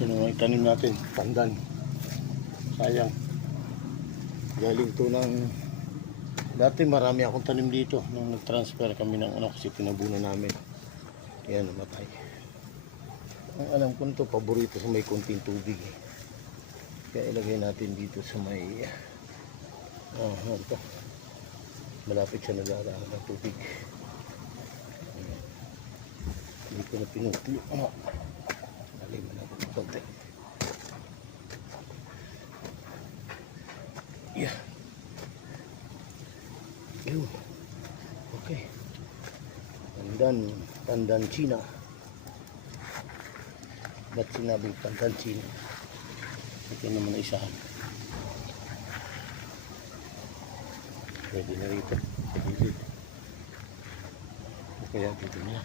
Ito naman itanim natin, pandan. Sayang. Galing to ng... Dati marami akong tanim dito. Nung nag-transfer kami ng ano kasi pinabunan namin. Yan, namatay. Ang alam ko nito, paborito sa may konting tubig. Kaya ilagay natin dito sa may... ito. Malapit siya nadaraan ng tubig. Hindi ko na pinutulo. Naliman ako ng konti. Yeah. Yun. Okay. Pandan China. Ba't sinabing pandan China? Ito naman na isahan. Pwede na rito. Kaya dito niya.